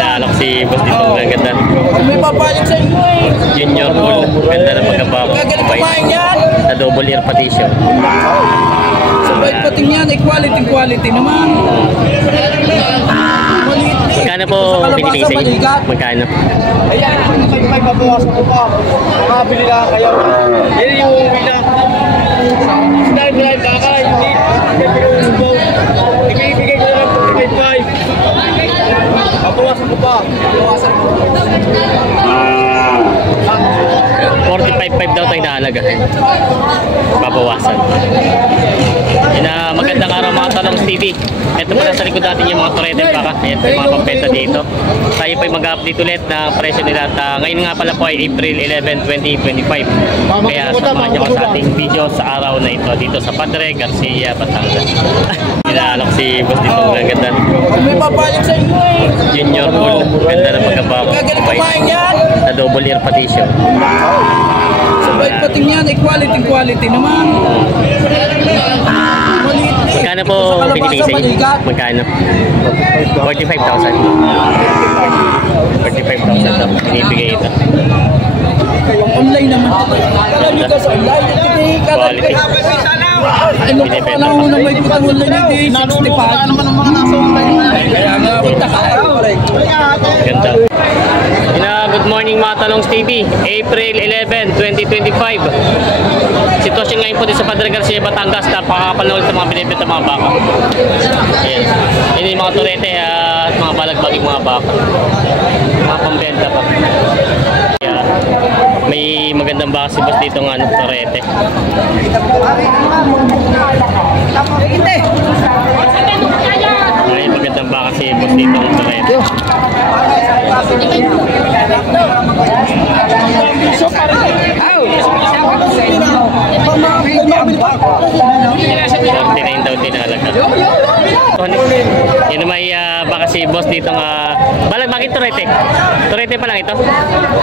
Inaalok si boss dito. Ang ganda. May papalit sa inyo eh. Junior bull. Ganda na pagkabako. Gagaling kumain yan. Na double ear partition. Sabay pating yan. Quality naman. Magkano po binibigay sa inyo? Magkano? Ayan, may pabawasan ko pa. Makabili lang kayo. Yan yung bilang. Dahil baka hindi. Ibigay ko lang 25. Pabawasan ko pa. 45.5 daw tayo naalaga. Babawasan. Magandang araw mga Talongs TV. Ito pala sa likod natin yung mga turete baka. Ito yung mga pampenta dito. Tayo po ay mag-update ulit na presyo nila. Ngayon nga pala po ay April 11, 2025. Kaya samahan nyo sa ating video sa araw na ito dito sa Padre Garcia, Batangas. Inaalok si boss dito. Ang ganda. May papalit sa inyo eh. Junior bull. Ganda na pagkabako. Gagaling kumain yan. Na double ear partition. Sabay pating yan. Quality naman. Magkano po binibigay sa inyo? Magkano? 45,000. 45,000 daw. Binibigay ito. Online naman. Alam nyo ka sa online. Quality. Ano pa pa lang na may putang online hindi? 65. Ano man ang mga nasa online na? Kaya nga, punta ka. Ganda. Good morning mga Talongs TV. April 11, 2025. Sitwasyon ngayon po din sa Padre Garcia, Batangas. Napakapanood sa mga binibenta mga baka. Ayan. Yan yung mga turete at mga balagbaging mga baka. Mga pambenta pa. Kaya, may magandang baka si boss dito ng turete. May magandang baka si boss dito ng turete. Daw tinalaga. Yan may baka si boss dito nga bakit turete? Turete pa lang ito?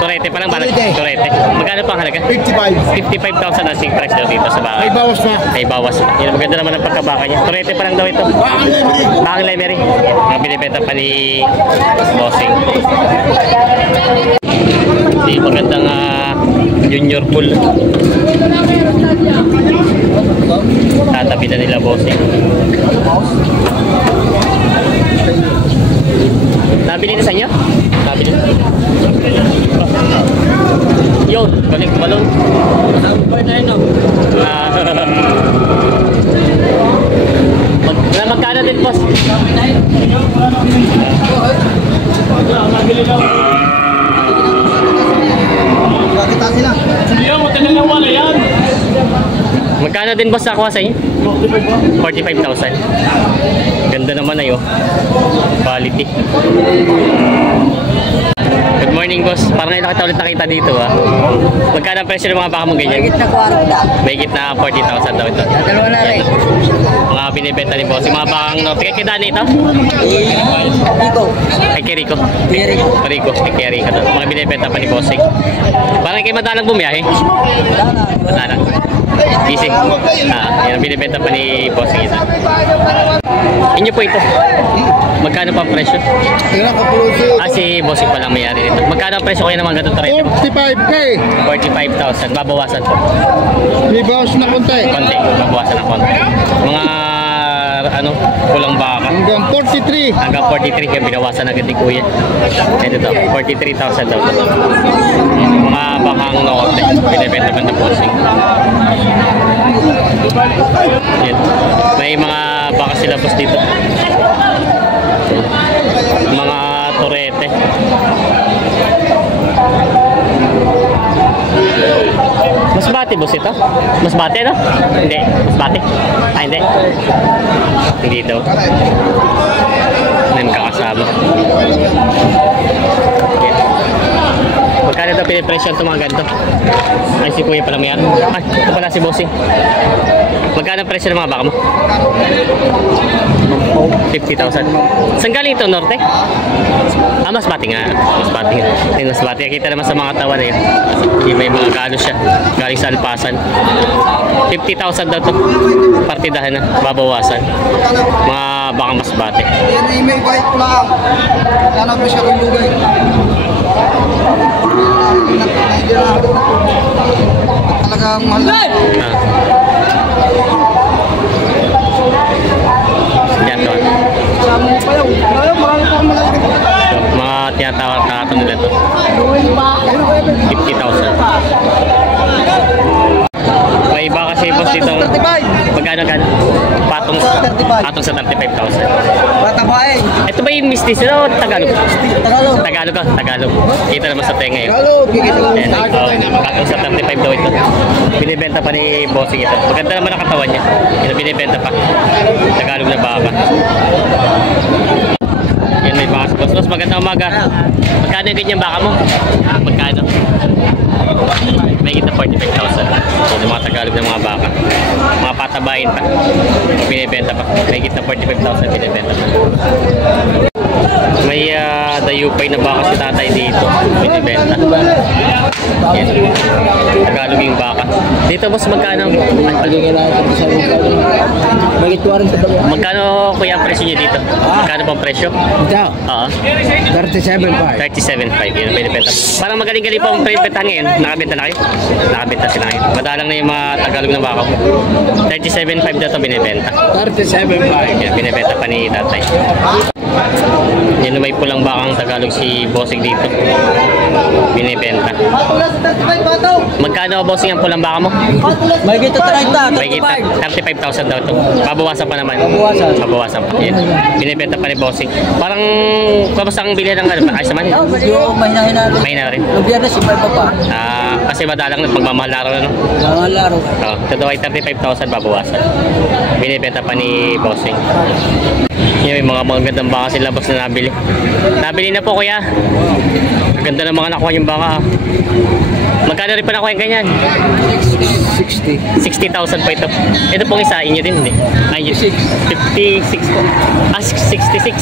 Turete pa lang balag turete. Magkano pa ang halaga? 55,000 ang asking price daw dito sa baka. Ay bawas pa. Yan maganda naman ang pagkabaka niya. Turete pa lang daw ito. Bakang lemery. Mga binibenta pa ni bossing. Di magandang junior pool. Tatabi na nila bossing. Nabili na sa inyo? Nabili na. Yun, balik balon. Magkano din boss? Nabili na. Kita sila. Hindi mo tinanong wala yan. Magkano din boss nakuha sa inyo? 45,000. Ganda naman ayo. Quality. Good morning boss. Parang ngayon kita ulit nakita dito Magkano ang presyo ng mga baka mo ganyan? May gitna 40. May gitna 40,000 daw ito. Dalawa na rin. Mga binibenta ni boss. Yung mga bakang kay Kidani ito? Rico. Kay Rico. Rico. Kay Rico. Mga binibenta pa ni bossing. Parang kayo madalang bumiyahe? Madalang. Busy. Yan ang binibenta pa ni bossing ito. Inyo po ito. Magkano pa ang presyo? Si bossing pa lang mayari nito. Magkano ang presyo kayo naman ganito tayo? 45K. 45,000. Babawasan po. May bawas na konti. Konti. Babawasan na konti. Mga kulang baka. Hanggang 43. Hanggang 43 kaya binawasan agad ni kuya. Ito to, 43,000 daw. Mga bakang norte. Binibenta pa na bossing. Yan. May mga baka sila boss dito. Mga turete. Masbate boss ito? Masbate no? Hindi. Masbate? Hindi. Hindi daw. May makakasama. Magkano ito pinipresyon ito mga ganito? Ay si kuya pala may yan. Ay ito pala si bossing. Magkano ang presyo ng mga baka mo? 50,000. Saan galing ito, Norte? Masbate nga. Masbate nga. Masbate. Kita naman sa mga tawa na yun. May mga kano siya. Galing sa Alpasan. 50,000 daw ito. Partidahan na. Babawasan. Mga baka mas bate. Yan ay may white lang. Sana po siya kulugay. Talagang mahal na. Ah. Yan to. Sama pa yun. Ayun, marami pa akong malalaki. Mga tinatawag na nila to. 50,000. May iba kasi boss dito. Magkano ka? Patong sa 35,000. Bata ba eh? Ito ba yung mistis o Tagalog? Tagalog. Tagalog ka, Tagalog. Kita naman sa tenga yun. Tagalog. Kikita. Ayan, patong sa 35 daw ito. Binibenta pa ni Bossing ito. Maganda naman ang katawan niya. Ito binibenta pa. Tagalog na baka. Yan may baka sa boss. Boss, magandang umaga. Magkano yung ganyan baka mo? Magkano? May kita 45,000. Ito mga Tagalog ng mga baka. Mga patabayin pa. Binibenta pa. May kita 45,000 binibenta pa. May dayupay na baka si tatay dito. Binibenta. Yan. Tagalog yung baka. Dito boss, magkano? Magkano kuya ang presyo niyo dito? Magkano pang presyo? Ito. Oo. 37.5. 37.5 yun binibenta. Parang magaling-galing pa ang binibenta ngayon. Nakabenta na kayo? Nakabenta sila ngayon. Madalang na yung mga Tagalog na baka ko. 37.5 na ito binibenta. 37.5. Yan, binibenta pa ni tatay. Yan, may pulang bakang Tagalog si Bossing dito. Binibenta. Magkano Bossing ang pulang baka mo? May kita 30. May kita 35,000 daw ito. Pabawasan pa naman. Pabawasan pa. Yan. Binibenta pa ni Bossing. Parang kamusta ang bilihan ng ano? Ayos naman? Medyo mahina-hina. Mahina rin. Yung biyernes, yung pa pa. Kasi madalang na pagmamahal laro na, no? Mga laro. Ito ay 35,000 babawasan. Binibenta pa ni Bossing. Yan, may mga magandang baka sila boss na nabili. Nabili na po kuya. Ganda ng mga nakuha yung baka. Magkano rin pa nakuha yung ganyan? 60. 60,000 pa ito. Ito pong isa, inyo din, hindi? Ay, 56. 66.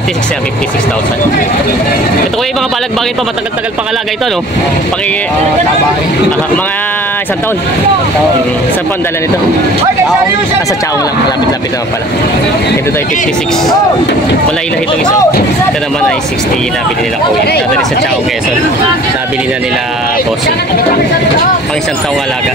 56 56,000. Ito ko yung mga balagbagin pa, matagal-tagal pangalaga ito, no? Mga isang taon. Saan po ang dala nito? Sa Chaong lang, malapit-lapit naman pala. Ito tayo 56. Malay-lahi itong isa. Ito naman ay 60 nabili nila kuya. Ito rin sa Chaong Quezon. Nabili na nila boss. Pang isang taong alaga.